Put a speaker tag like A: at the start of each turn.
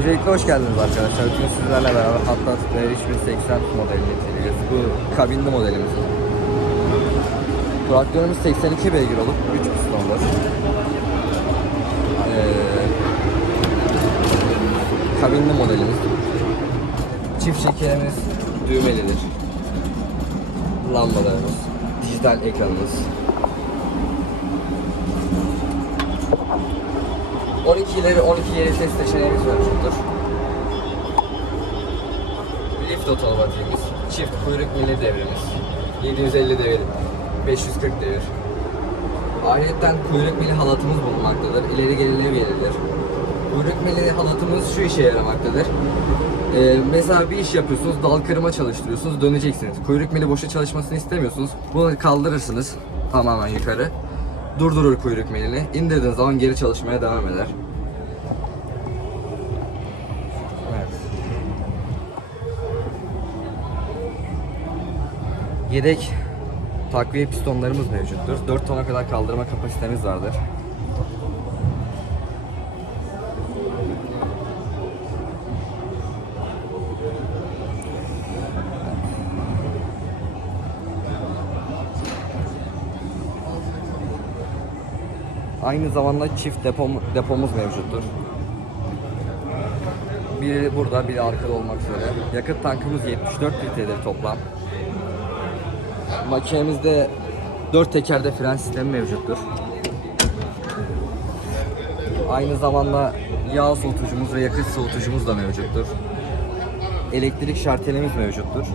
A: Öncelikle hoş geldiniz arkadaşlar. Bugün sizlerle beraber Hattat V3080 modelini inceleyeceğiz. Bu kabinli modelimiz. Traktörümüz 82 beygir olup 3 pistondur. Ee, kabinli modelimiz. Çift şekerimiz düğmelidir. Lambalarımız, dijital ekranımız. 12 ileri 12 geri ses seçeneğimiz mevcuttur. Lift otomatiğimiz, çift kuyruk milli devrimiz, 750 devir, 540 devir. Ayrıca kuyruk mili halatımız bulunmaktadır. İleri gerileri verilir. Kuyruk mili halatımız şu işe yaramaktadır. Ee, mesela bir iş yapıyorsunuz, dal kırma çalıştırıyorsunuz, döneceksiniz. Kuyruk mili boşa çalışmasını istemiyorsunuz. Bunu kaldırırsınız tamamen yukarı. Durdurur kuyruk milini. İndirdiğiniz zaman geri çalışmaya devam eder. Yedek takviye pistonlarımız mevcuttur. 4 tona kadar kaldırma kapasitemiz vardır. Aynı zamanda çift depom, depomuz mevcuttur. Biri burada, biri arkada olmak üzere. Yakıt tankımız 74 litredir toplam. Makinemizde 4 tekerde fren sistemi mevcuttur. Aynı zamanda yağ soğutucumuz ve yakıt soğutucumuz da mevcuttur. Elektrik şartelimiz mevcuttur.